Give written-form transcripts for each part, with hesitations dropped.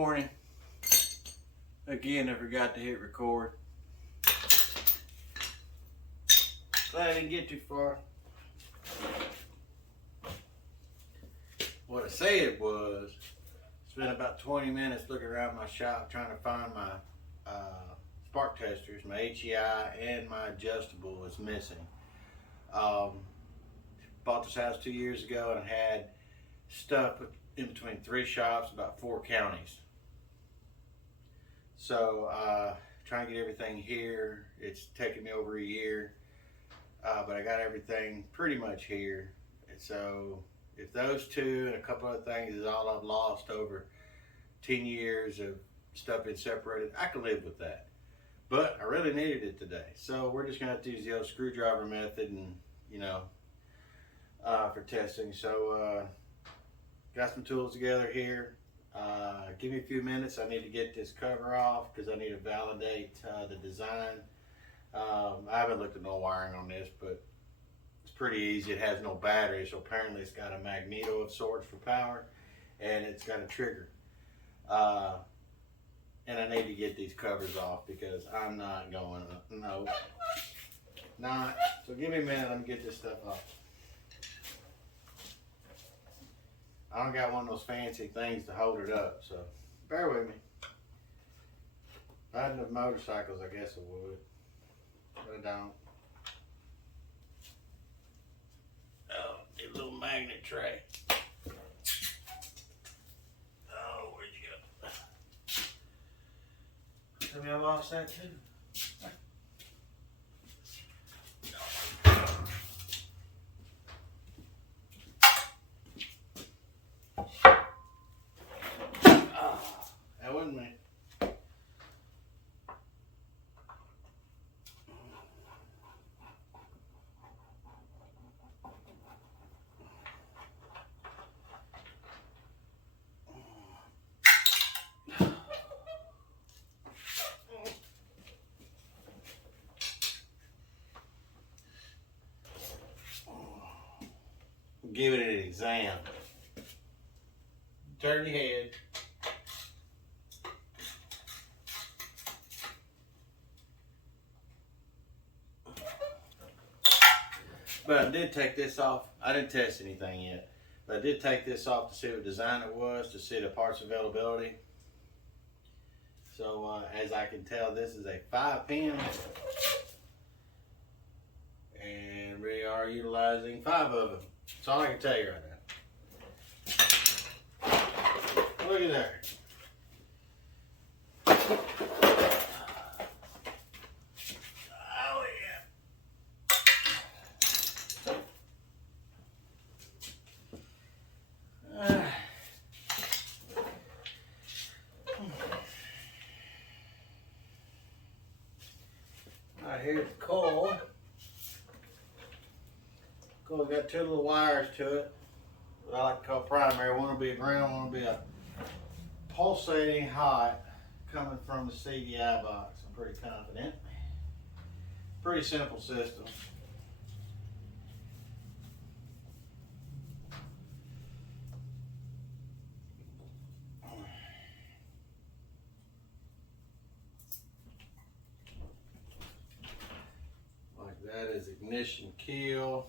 Morning. Again, I forgot to hit record. Glad I didn't get too far. What I said was, spent about 20 minutes looking around my shop trying to find my spark testers. My HEI and my adjustable was missing. Bought this house 2 years ago and had stuff in between 3 shops, about 4 counties. So trying to get everything here. It's taken me over a year, but I got everything pretty much here. And so if those two and a couple other things is all I've lost over 10 years of stuff being separated, I could live with that. But I really needed it today. So we're just gonna have to use the old screwdriver method and, for testing. So got some tools together here. Give me a few minutes. I need to get this cover off because I need to validate the design. I haven't looked at no wiring on this, but it's pretty easy. It has no battery, so apparently it's got a magneto of sorts for power, and it's got a trigger. And I need to get these covers off because I'm not going, no, not. So give me a minute, let me get this stuff off. I don't got one of those fancy things to hold it up, so bear with me. If I had enough motorcycles, I guess I would, but I don't. Oh, a little magnet tray. Oh, where'd you go? Tell me I lost that too. That wasn't me. Give it an exam. Turn your head. But I did take this off. I didn't test anything yet, but I did take this off to see what design it was, to see the parts availability. So as I can tell, this is a 5-pin, and we are utilizing 5 of them. That's all I can tell you right now. Look at there. Oh yeah. Alright, here's the coil. Coil's got 2 little wires to it, what I like to call primary. One will be a ground, one will be a pulsating hot coming from the CDI box. I'm pretty confident. Pretty simple system. Like that is ignition kill.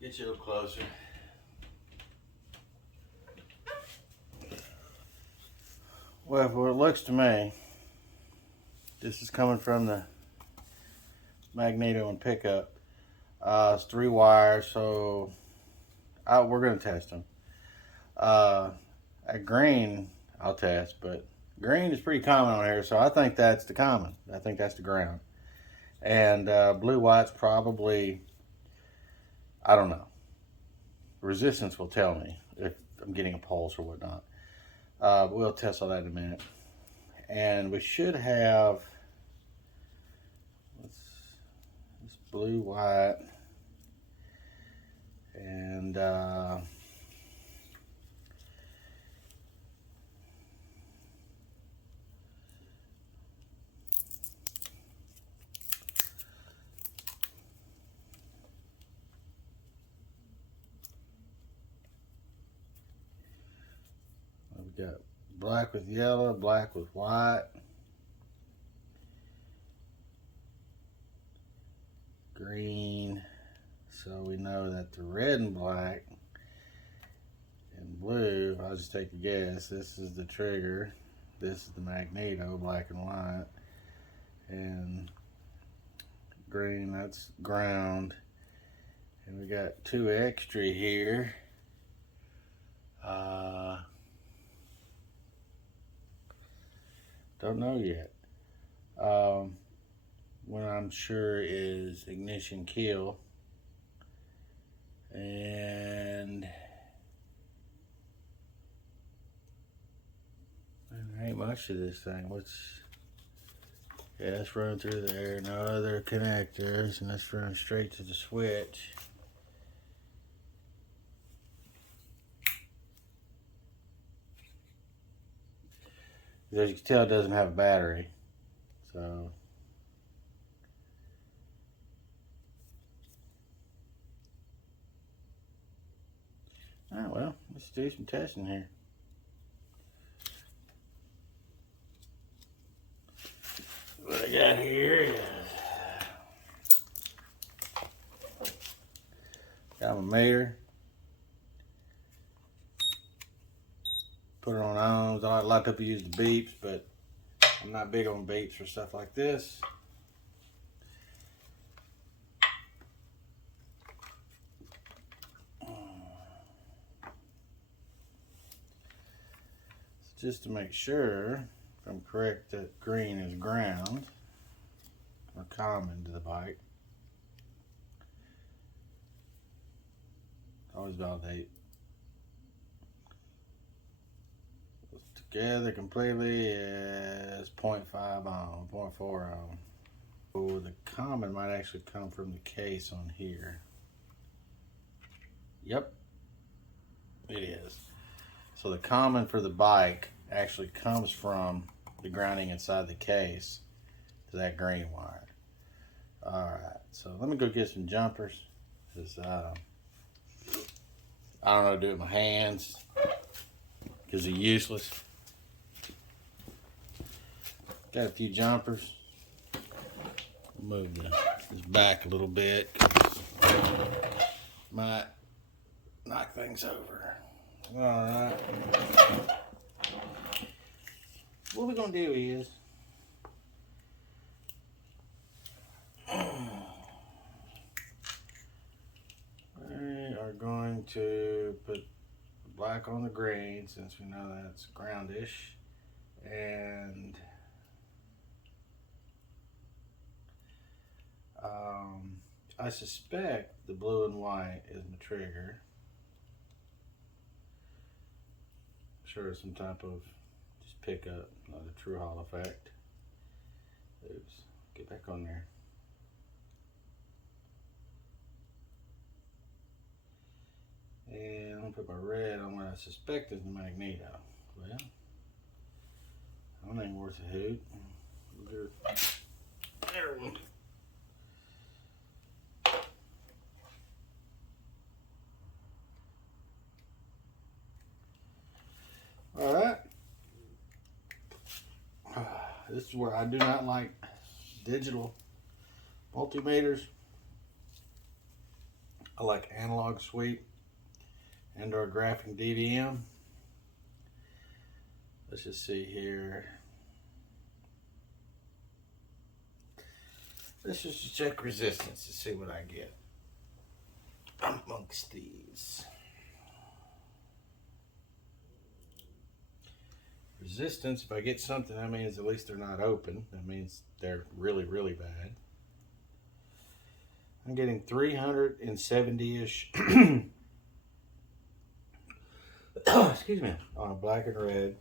Get you a little closer. Well, for what it looks to me, this is coming from the magneto and pickup. It's 3 wires, so we're gonna test them. At green, I'll test, but green is pretty common on here, so I think that's the common. I think that's the ground. And blue white's probably, I don't know. Resistance will tell me if I'm getting a pulse or whatnot. But we'll test all that in a minute. And we should have this blue, white, and Got black with yellow, black with white, green. So we know that the red and black and blue, I'll just take a guess. This is the trigger. This is the magneto, black and white. And green, that's ground. And we got 2 extra here. Don't know yet. One I'm sure is ignition kill. And there ain't much of this thing. Yeah, let's run through there. No other connectors, and let's run straight to the switch. As you can tell, it doesn't have a battery. So well, let's do some testing here. What I got here is got my meter. Put it on ohms. A lot of people use the beeps, but I'm not big on beeps for stuff like this. Just to make sure, if I'm correct, that green is ground or common to the bike. Always validate. Together completely is 0.5 ohm, 0.4 ohm. So the common might actually come from the case on here. Yep, it is. So the common for the bike actually comes from the grounding inside the case to that green wire. Alright, so let me go get some jumpers. Because I don't know how to do it with my hands because they're useless. Got a few jumpers. Move this back a little bit. Might knock things over. Alright. What we're going to do is we are going to put black on the green since we know that's groundish, and I suspect the blue and white is my trigger. I'm sure it's some type of just pickup, not a true Hall effect. Oops, get back on there. And I'm gonna put my red on what I suspect is the magneto. Well, that ain't worth a hoot. There. Alright. This is where I do not like digital multimeters. I like analog sweep and or graphing DVM. Let's just see here. Let's just check resistance to see what I get amongst these. Resistance, if I get something, that means at least they're not open. That means they're really, really bad. I'm getting 370-ish, excuse me, on a black and red.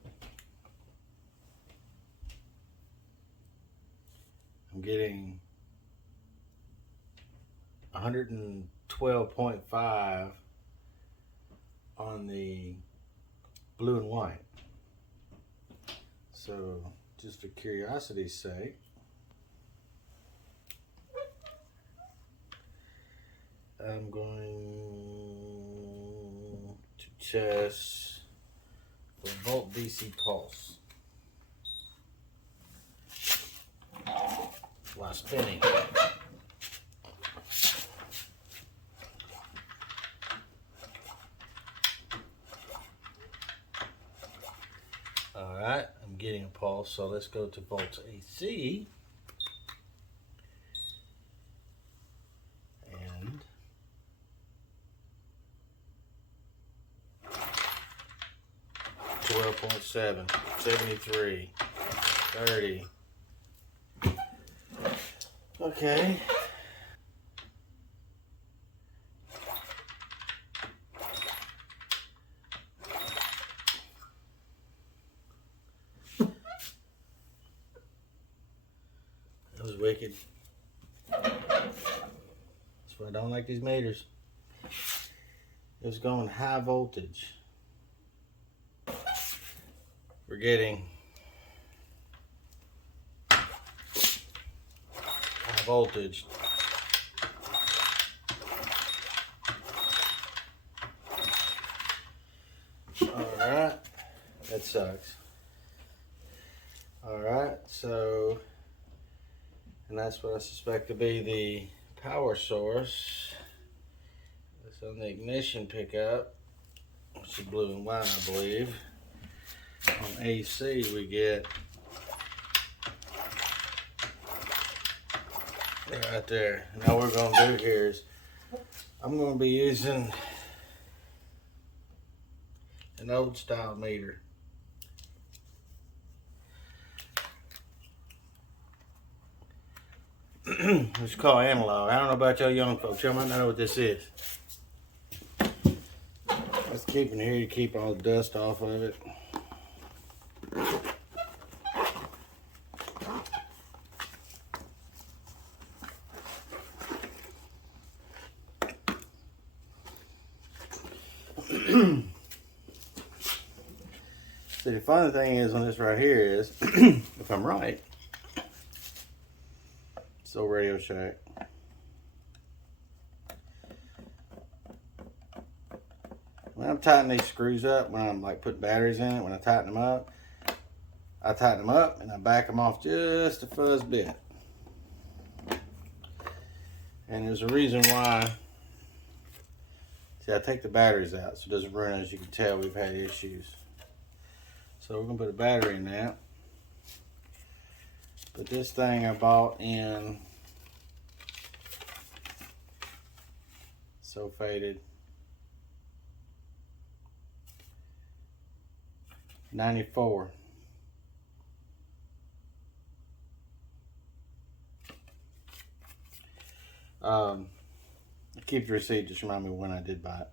I'm getting 112.5 on the blue and white. So, just for curiosity's sake, I'm going to test for volt DC pulse while spinning. Alright, I'm getting a pulse, so let's go to volts AC. And 12.7, 73, 30. Okay. That was wicked. That's why I don't like these meters. It was going high voltage. We're getting high voltage. Alright, that sucks. Alright, so, and that's what I suspect to be the power source. It's on the ignition pickup, which is blue and white, I believe. On AC, we get right there. Now what we're going to do here is I'm going to be using an old style meter. It's called analog. I don't know about y'all young folks. Y'all might not know what this is. Let's keep it here to keep all the dust off of it. See, the funny thing is on this right here is, if I'm right, so Radio Shack. When I'm tightening these screws up, when I'm like putting batteries in it, when I tighten them up, I tighten them up and I back them off just a fuzz bit. And there's a reason why. See, I take the batteries out so it doesn't run. As you can tell, we've had issues. So we're gonna put a battery in that. But this thing I bought in So Faded 94. I keep the receipt, just remind me when I did buy it.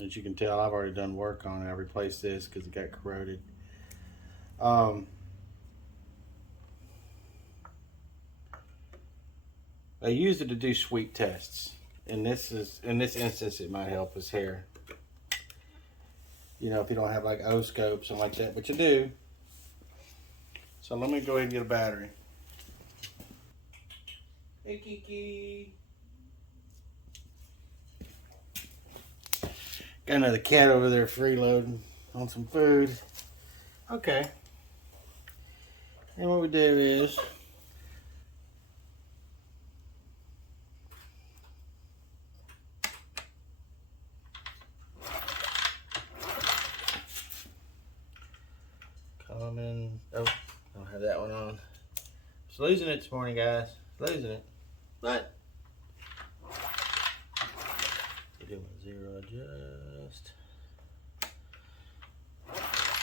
As you can tell, I've already done work on it. I replaced this because it got corroded. I used it to do sweep tests. In this instance, it might help us here. You know, if you don't have like O-scopes and like that, but you do. So let me go ahead and get a battery. Hey, Kiki. Got another cat over there freeloading on some food. Okay. And what we do is common. Oh, I don't have that one on. Just losing it this morning, guys. Losing it. But do my zero adjust.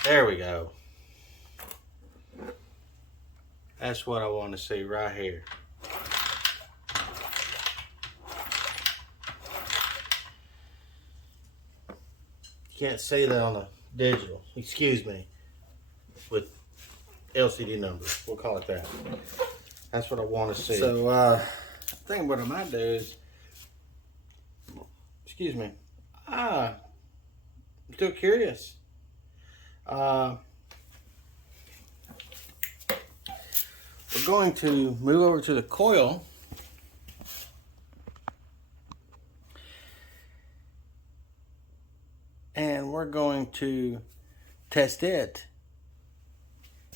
There we go. That's what I want to see right here. You can't see that on the digital. Excuse me. With LCD numbers. We'll call it that. That's what I want to see. So, I think what I might do is, excuse me. I'm still curious. We're going to move over to the coil we're going to test it.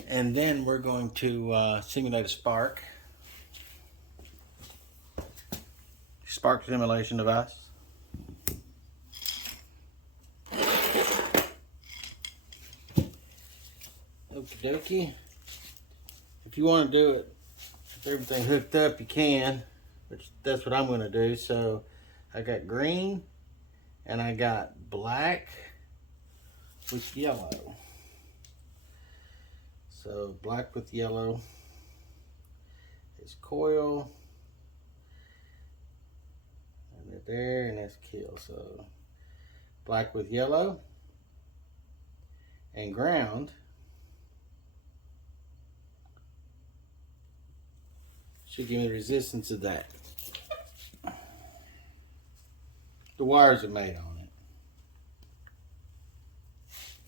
And then we're going to simulate a spark. Spark simulation device. Okie dokie. If you want to do it, if everything hooked up, you can. Which that's what I'm going to do. So I got green and I got black with yellow. So black with yellow is coil. And they're there, and that's kill. So black with yellow and ground should give me the resistance of that. The wires are made on it.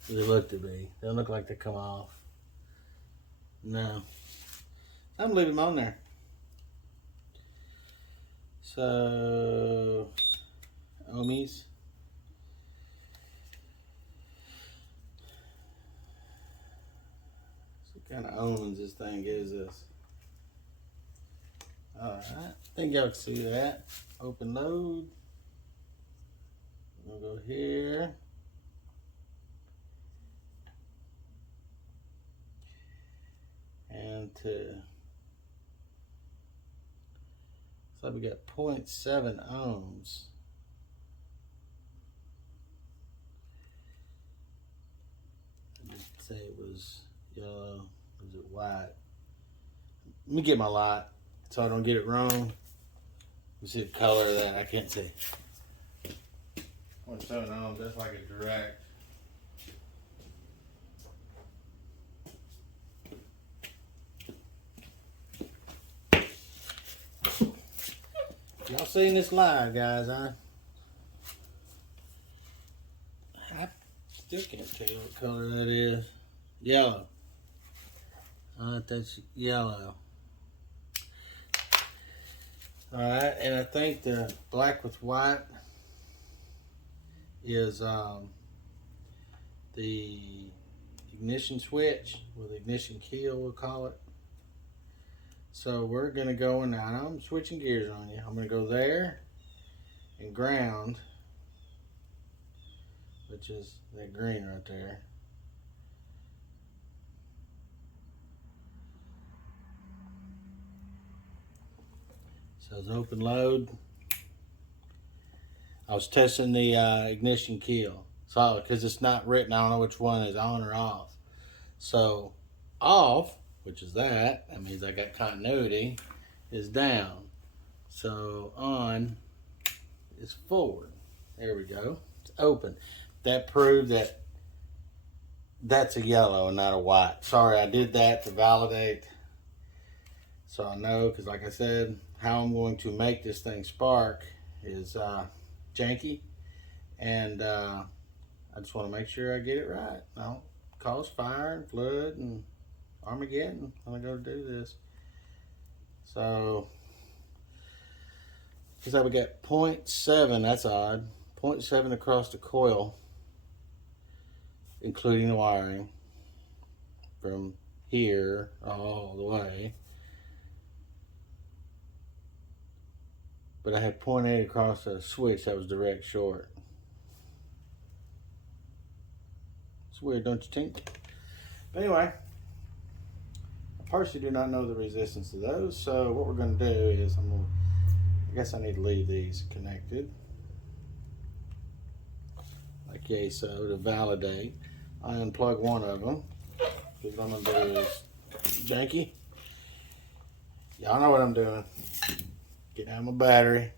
They look to be. They don't look like they come off. No. I'm gonna leave them on there. So, ohms. What kind of ohms this thing gives us? Alright, I think y'all can see that. Open load. We'll go here. And so we got 0.7 ohms. I didn't say it was yellow. Was it white? Let me get my light so I don't get it wrong. You see the color of that? I can't see. 0.7 ohms, that's like a direct. Y'all seen this live, guys? I still can't tell what color that is. Yellow. That's yellow. Alright, and I think the black with white is the ignition switch, or the ignition key, we'll call it. So we're going to go, and now I'm switching gears on you. I'm going to go there and ground, which is that green right there. So it's open load. I was testing the ignition keel, so because it's not written, I don't know which one is on or off. So off, which is that means I got continuity, is down. So on is forward. There we go. It's open. That proved that that's a yellow and not a white. Sorry, I did that to validate. So I know, because like I said, how I'm going to make this thing spark is janky. And I just want to make sure I get it right. I don't cause fire and flood and Armageddon when I go to do this. So, because we got 0.7, that's odd, 0.7 across the coil, including the wiring from here all the way. But I had 0.8 across the switch that was direct short. It's weird, don't you think? But anyway, I personally do not know the resistance of those. So what we're going to do is I guess I need to leave these connected. Okay, so to validate, I unplug one of them. Because what I'm going to do is janky. Y'all know what I'm doing. Get out my battery.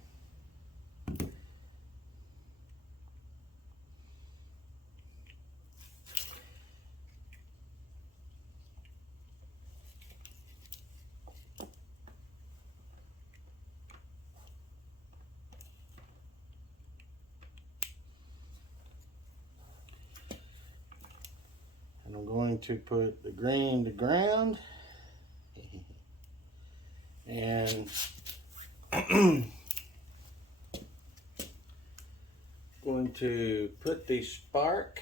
And I'm going to put the green to ground. And going to put the spark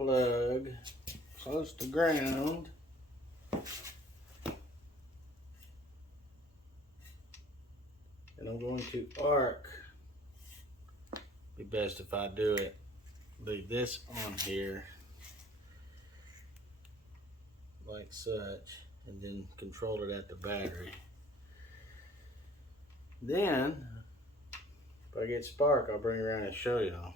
plug close to ground. And I'm going to arc. Be best if I do it. Leave this on here like such, and then control it at the battery. Then, if I get spark, I'll bring it around and show y'all.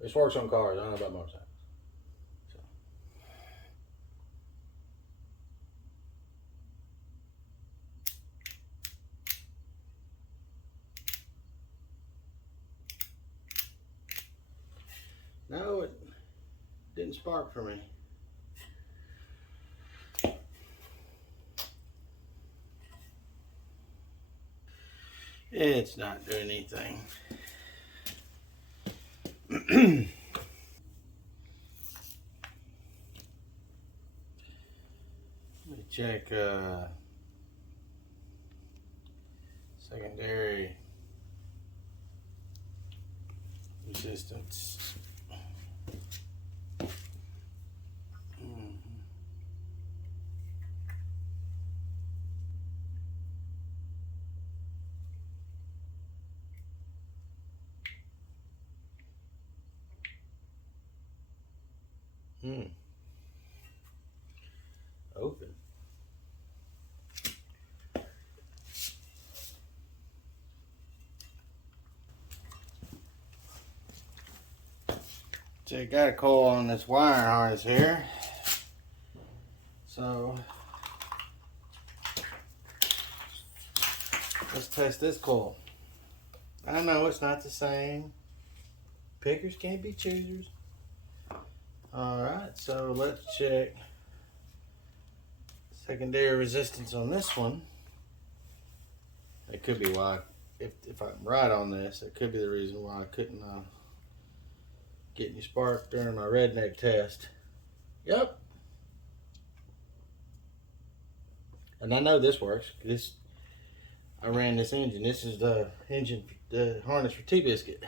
This works on cars. I don't know about motorcycles. So. No, it didn't spark for me. It's not doing anything. Let me check secondary resistance. Open. So you got a coil on this wire harness here. So let's test this coil. I know it's not the same. Pickers can't be choosers. Alright, so let's check secondary resistance on this one. It could be why, if I'm right on this, it could be the reason why I couldn't get any spark during my redneck test. Yep. And I know this works. I ran this engine. This is the engine, the harness for T-Biscuit.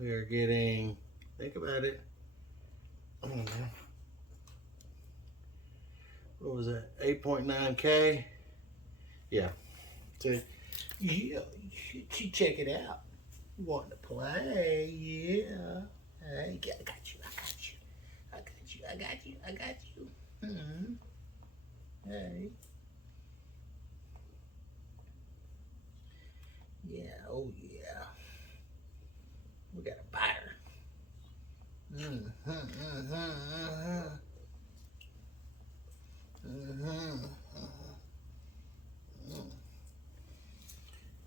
We are getting, think about it. Oh, man. What was that? 8.9K? Yeah. So, yeah, you should check it out. You want to play? Yeah. I got you. I got you. Hmm. Hey. Yeah, oh yeah. We got a biter.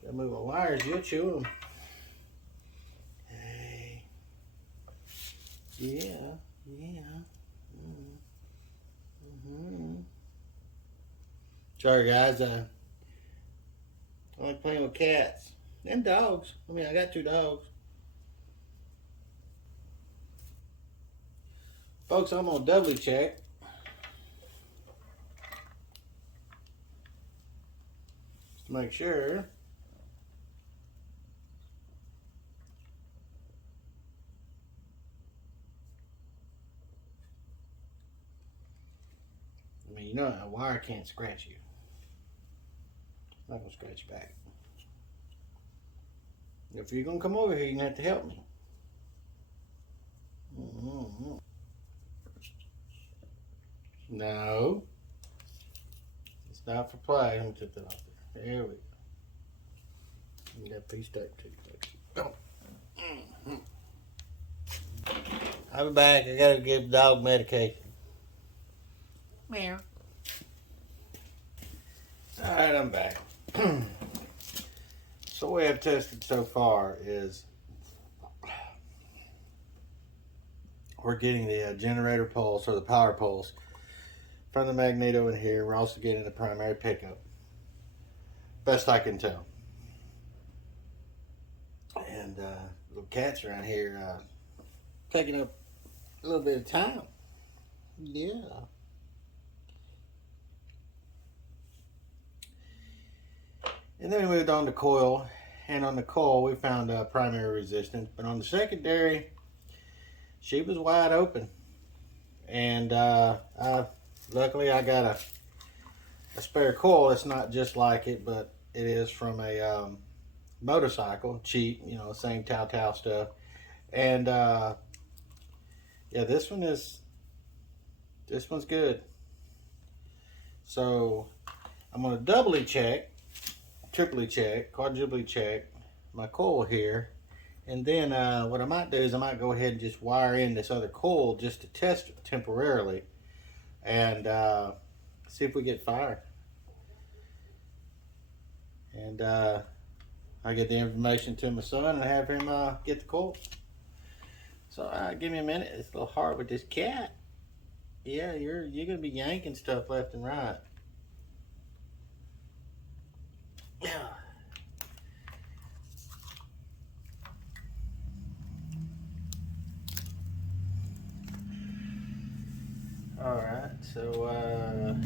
Gotta move my wires, you'll chew them. Hey. Yeah. Sorry guys, I like playing with cats and dogs. I mean, I got 2 dogs. Folks, I'm gonna doubly check. Just to make sure. I mean, you know, a wire can't scratch you. It's not gonna scratch you back. If you're gonna come over here, you're gonna have to help me. No. It's not for play. Let me take that off there. There we go. You got piece tape too. Go. I'll be back. I gotta give the dog medication. Meow. Alright, I'm back. So what we have tested so far is we're getting the generator pulse or the power pulse from the magneto in here. We're also getting the primary pickup. best I can tell. And little cats around here taking up a little bit of time. Yeah. And then we moved on to coil. And on the coil, we found primary resistance. But on the secondary, she was wide open. And luckily, I got a spare coil. It's not just like it, but it is from a motorcycle. Cheap, you know, same Tao stuff. And yeah, this one's good. So I'm going to doubly check, triply check, quadruply check my coil here. And then what I might do is I might go ahead and just wire in this other coil just to test it temporarily and see if we get fire. And I get the information to my son and have him get the coil. So give me a minute. It's a little hard with this cat. Yeah, you're gonna be yanking stuff left and right. Yeah. All right, so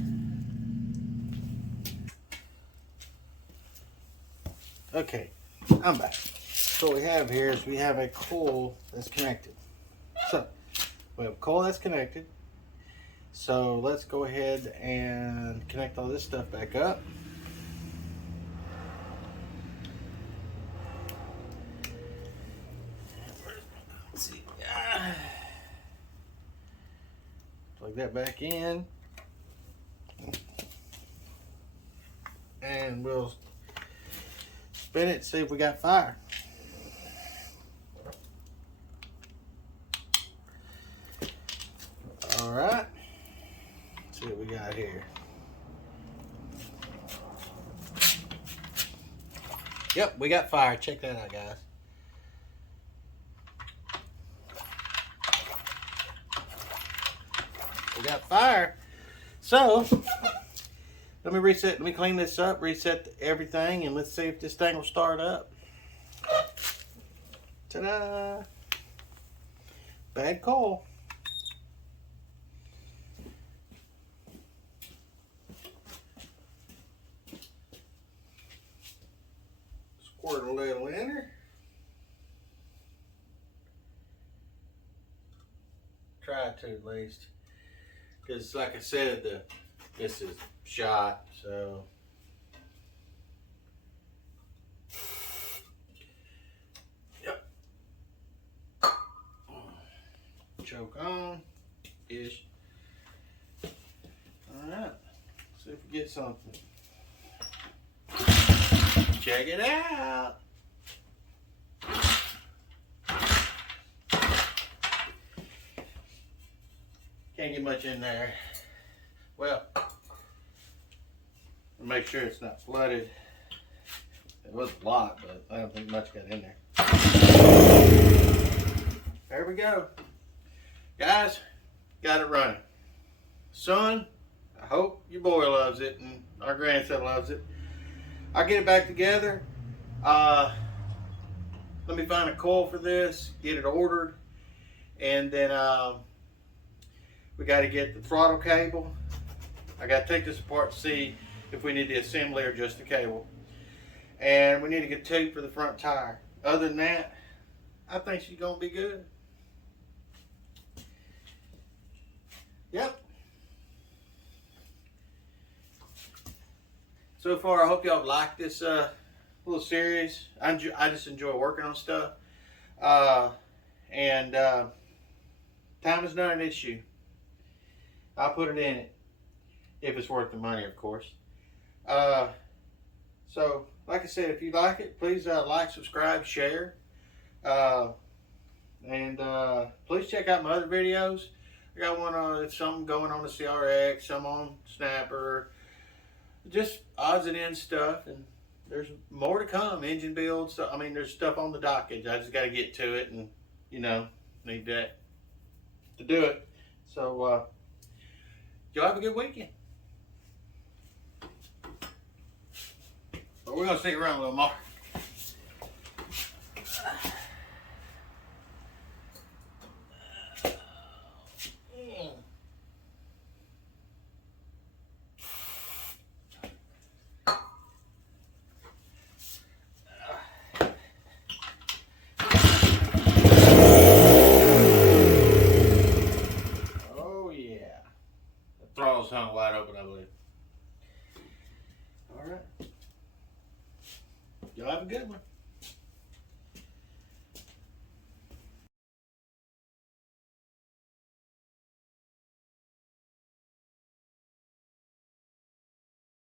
okay, I'm back. So what we have here is we have a coil that's connected. So we have a coil that's connected. So let's go ahead and connect all this stuff back up. Let's see. Plug that back in. And we'll spin it, see if we got fire. All right. Let's see what we got here. Yep, we got fire. Check that out, guys. We got fire. So, let me reset. Let me clean this up, reset everything, and let's see if this thing will start up. Ta-da! Bad coil. Squirt a little in her. Try to at least. Because like I said, this is shot, so. Yep. Choke on. Ish. Alright. See if we get something. Check it out. Can't get much in there. Well, make sure it's not flooded. It was a lot, but I don't think much got in there. There we go. Guys, got it running. Son, I hope your boy loves it and our grandson loves it. I'll get it back together. Let me find a coil for this, get it ordered, and then we got to get the throttle cable. I got to take this apart to see if we need the assembly or just the cable. And we need to get tape for the front tire. Other than that, I think she's going to be good. Yep. So far, I hope y'all liked this little series. I just enjoy working on stuff. And time is not an issue. I'll put it in it if it's worth the money, of course. So, like I said, if you like it, please like, subscribe, share. And please check out my other videos. I got one some going on the CRX, some on Snapper, just odds and ends stuff. And there's more to come, engine builds. So, I mean, there's stuff on the docket. I just got to get to it and, you know, need that to do it. So, y'all have a good weekend. we're gonna stick around a little more.